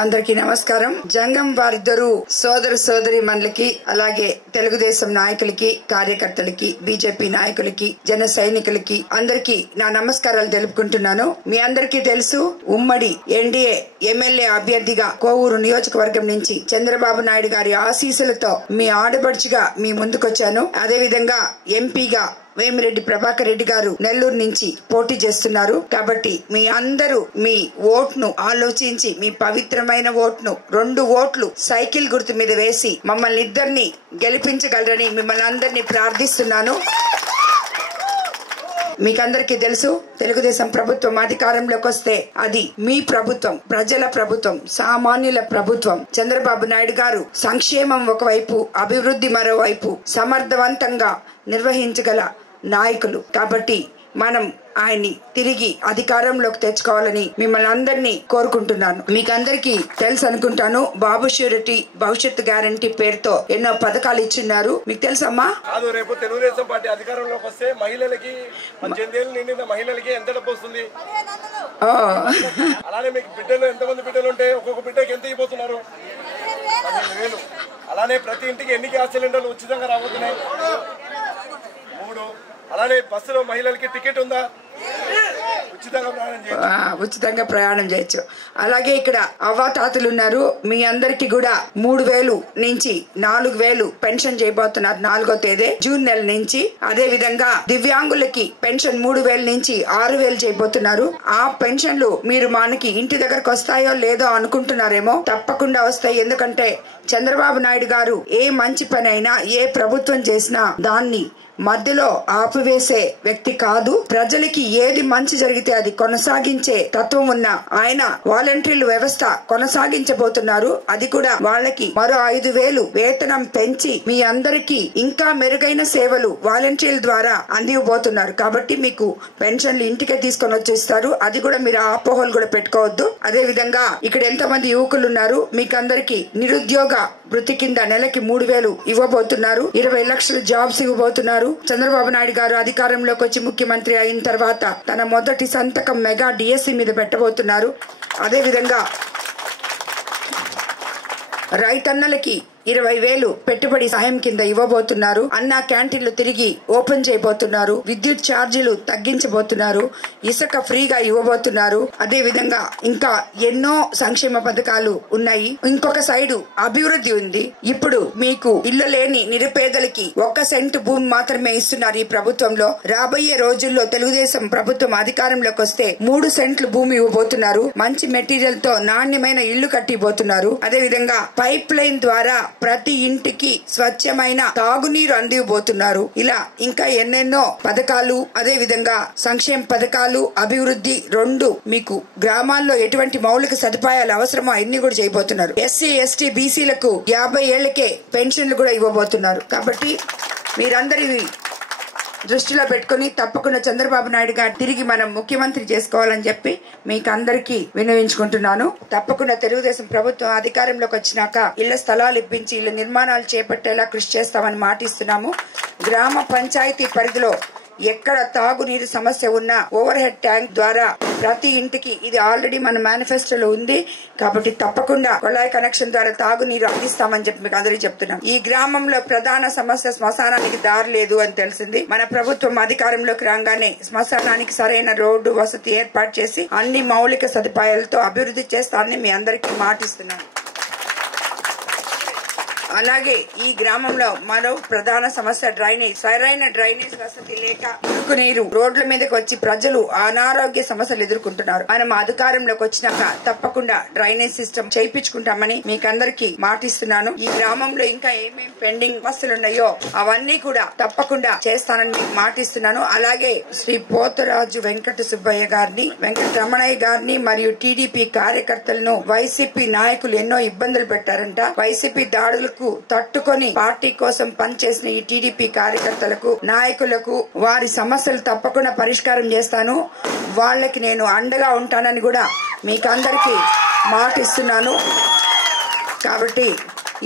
అందరికీ నమస్కారం. జంగం వారిద్దరు సోదరి మండలికి, అలాగే తెలుగుదేశం నాయకులకి, కార్యకర్తలకి, బీజేపీ నాయకులకి, జన సైనికులకి అందరికీ నా నమస్కారాలు తెలుపుకుంటున్నాను. మీ అందరికీ తెలుసు, ఉమ్మడి ఎన్డీఏ ఎమ్మెల్యే అభ్యర్థిగా కోవూరు నియోజకవర్గం నుంచి చంద్రబాబు నాయుడు గారి ఆశీస్సులతో మీ ఆడపడుచుగా మీ ముందుకొచ్చాను. అదేవిధంగా ఎంపీగా వేమిరెడ్డి ప్రభాకర్ రెడ్డి గారు నెల్లూరు నుంచి పోటీ చేస్తున్నారు. కాబట్టి మీ అందరూ మీ ఓట్ను ఆలోచించి, మీ పవిత్రమైన ఓట్ను 2 ఓట్లు సైకిల్ గుర్తు మీద వేసి మమ్మల్ని ఇద్దరిని గెలిపించగలరని మిమ్మల్ని అందరినీ ప్రార్థిస్తున్నాను. మీకందరికీ తెలుసు, తెలుగుదేశం ప్రభుత్వం అధికారంలోకి వస్తే అది మీ ప్రభుత్వం, ప్రజల ప్రభుత్వం, సామాన్యుల ప్రభుత్వం. చంద్రబాబు నాయుడు గారు సంక్షేమం ఒకవైపు, అభివృద్ధి మరోవైపు సమర్థవంతంగా నిర్వహించగల నాయకులు. కాబట్టి మనం ఆయన్ని తిరిగి అధికారంలోకి తెచ్చుకోవాలని మిమ్మల్ని అందరినీ కోరుకుంటున్నాను. మీకందరికీ తెలుసు అనుకుంటాను, బాబు ష్యూరిటీ భవిష్యత్తు గ్యారంటీ పేరుతో ఎన్నో పథకాలు ఇచ్చున్నారు. మీకు తెలుసమ్మా? కాదు, రేపు తెలుగుదేశం పార్టీ అధికారంలోకి వస్తే మహిళలకి 18 ఏళ్ళు నిండిన మహిళలకి ఎంత డబ్బు వస్తుంది? అలానే మీకు బిడ్డలు ఎంతమంది బిడ్డలు ఉంటే ఒక్కొక్క బిడ్డకి ఎంత ఇవ్వబోతున్నారు? 15,000. అలానే ప్రతి ఇంటికి ఎన్ని గ్యాస్ సిలిండర్లు ఉచితంగా రాబోతున్నాయి? 3. అలానే బస్సులో మహిళలకి టికెట్ ఉందా? ఉచితంగా ప్రయాణం చేయొచ్చు. అలాగే ఇక్కడ అవ్వాతాతలు ఉన్నారు, మీ అందరికి కూడా 3,000 నుంచి 4,000 పెన్షన్ చేయబోతున్నారు 4వ తేదీ జూన్ నెల నుంచి. అదే విధంగా దివ్యాంగులకి పెన్షన్ 3,000 నుంచి 6,000 చేయబోతున్నారు. ఆ పెన్షన్లు మీరు మనకి ఇంటి దగ్గరకు వస్తాయో లేదో అనుకుంటున్నారేమో, తప్పకుండా వస్తాయి. ఎందుకంటే చంద్రబాబు నాయుడు గారు ఏ మంచి పని అయినా, ఏ ప్రభుత్వం చేసినా దాన్ని మధ్యలో ఆపివేసే వ్యక్తి కాదు. ప్రజలకి ఏది మంచి జరిగితే అది కొనసాగించే తత్వం ఉన్న ఆయన వాలంటీర్ల వ్యవస్థ కొనసాగించబోతున్నారు. అది కూడా వాళ్ళకి మరో 5,000 వేతనం పెంచి మీ అందరికీ ఇంకా మెరుగైన సేవలు వాలంటీర్ల ద్వారా అందివ్వబోతున్నారు. కాబట్టి మీకు పెన్షన్లు ఇంటికే తీసుకొని వచ్చేస్తారు. అది కూడా మీరు అపోహలు కూడా పెట్టుకోవద్దు. అదే విధంగా ఇక్కడ ఎంతమంది యువకులు ఉన్నారు, మీకందరికి నిరుద్యోగ వృత్తి కింద నెలకి 3,000 ఇవ్వబోతున్నారు. 20 లక్షల జాబ్స్ ఇవ్వబోతున్నారు. చంద్రబాబు నాయుడు గారు అధికారంలోకి వచ్చి ముఖ్యమంత్రి అయిన తర్వాత తన మొదటి సంతకం మెగా డిఎస్సి మీద పెట్టబోతున్నారు. అదే విధంగా రైతన్నలకి 20,000 పెట్టుబడి సాయం కింద ఇవ్వబోతున్నారు. అన్నా క్యాంటీన్లు తిరిగి ఓపెన్ చేయబోతున్నారు. విద్యుత్ ఛార్జీలు తగ్గించబోతున్నారు. ఇసుక ఫ్రీగా ఇవ్వబోతున్నారు. అదే విధంగా ఇంకా ఎన్నో సంక్షేమ పథకాలు ఉన్నాయి. ఇంకొక సైడు అభివృద్ధి ఉంది. ఇప్పుడు మీకు ఇల్లు లేని నిరుపేదలకి 1 సెంటు భూమి మాత్రమే ఇస్తున్నారు ఈ ప్రభుత్వంలో. రాబోయే రోజుల్లో తెలుగుదేశం ప్రభుత్వం అధికారంలోకి వస్తే 3 సెంట్లు భూమి ఇవ్వబోతున్నారు. మంచి మెటీరియల్ తో నాణ్యమైన ఇల్లు కట్టిపోతున్నారు. అదే విధంగా పైప్ లైన్ ద్వారా ప్రతి ఇంటికి స్వచ్ఛమైన తాగునీరు అందివ్వబోతున్నారు. ఇలా ఇంకా ఎన్నెన్నో పథకాలు, అదే విధంగా సంక్షేమ పథకాలు, అభివృద్ధి 2 మీకు గ్రామాల్లో ఎటువంటి మౌలిక సదుపాయాలు అవసరమో అన్ని కూడా చేయబోతున్నారు. ఎస్సీ ఎస్టీ బీసీలకు 50 ఏళ్లకే పెన్షన్లు కూడా ఇవ్వబోతున్నారు. కాబట్టి మీరందరి దృష్టిలో పెట్టుకుని తప్పకుండా చంద్రబాబు నాయుడు గారు తిరిగి మనం ముఖ్యమంత్రి చేసుకోవాలని చెప్పి మీకు అందరికీ విన్నవించుకుంటున్నాను. తప్పకుండా తెలుగుదేశం ప్రభుత్వం అధికారంలోకి వచ్చినాక ఇళ్ల స్థలాలు ఇప్పించి ఇళ్ల నిర్మాణాలు చేపట్టేలా కృషి చేస్తామని మాటిస్తున్నాము. గ్రామ పంచాయతీ పరిధిలో ఎక్కడ తాగునీరు సమస్య ఉన్నా ఓవర్ హెడ్ ట్యాంక్ ద్వారా ప్రతి ఇంటికి, ఇది ఆల్రెడీ మన మేనిఫెస్టోలో ఉంది కాబట్టి తప్పకుండా కొళాయి కనెక్షన్ ద్వారా తాగునీరు అందిస్తామని చెప్పి మీకు అందరికీ చెప్తున్నాం. ఈ గ్రామంలో ప్రధాన సమస్య శ్మశానానికి దారి లేదు అని తెలిసింది. మన ప్రభుత్వం అధికారంలోకి రాగానే శ్మశానానికి సరైన రోడ్డు వసతి ఏర్పాటు చేసి అన్ని మౌలిక సదుపాయాలతో అభివృద్ధి చేస్తానని మీ అందరికీ మాటిస్తున్నాం. అలాగే ఈ గ్రామంలో మరో ప్రధాన సమస్య డ్రైనేజ్. సరైన డ్రైనేజ్ వసతి లేక మురుకు నీరు రోడ్ల మీదకి వచ్చి ప్రజలు అనారోగ్య సమస్యలు ఎదుర్కొంటున్నారు. మనం అధికారంలోకి వచ్చినాక తప్పకుండా డ్రైనేజ్ సిస్టమ్ చేయించుకుంటామని మీకందరికీ మాటిస్తున్నాను. ఈ గ్రామంలో ఇంకా ఏమేమి పెండింగ్ సమస్యలు ఉన్నాయో అవన్నీ కూడా తప్పకుండా చేస్తానని మీకు మాటిస్తున్నాను. అలాగే శ్రీ పోతరాజు వెంకట సుబ్బయ్య గారిని, వెంకటరమణయ్య గారిని మరియు టీడీపీ కార్యకర్తలను వైసీపీ నాయకులు ఎన్నో ఇబ్బందులు పెట్టారంట. వైసీపీ దాడులకు తట్టుకొని పార్టీ కోసం పనిచేసిన ఈ టీడీపీ కార్యకర్తలకు, నాయకులకు వారి సమస్యలు తప్పకుండా పరిష్కారం చేస్తాను. వాళ్ళకి నేను అండగా ఉంటానని కూడా మీకందరికీ మాటిస్తున్నాను. కాబట్టి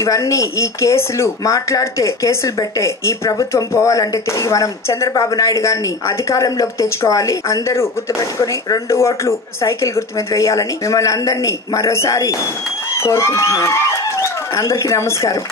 ఇవన్నీ ఈ కేసులు మాట్లాడితే కేసులు పెట్టే ఈ ప్రభుత్వం పోవాలంటే తిరిగి మనం చంద్రబాబు నాయుడు గారిని అధికారంలోకి తెచ్చుకోవాలి. అందరూ గుర్తుపెట్టుకుని 2 ఓట్లు సైకిల్ గుర్తు మీద వేయాలని మిమ్మల్ని అందరినీ మరోసారి కోరుకుంటున్నాను. అందరికీ నమస్కారం.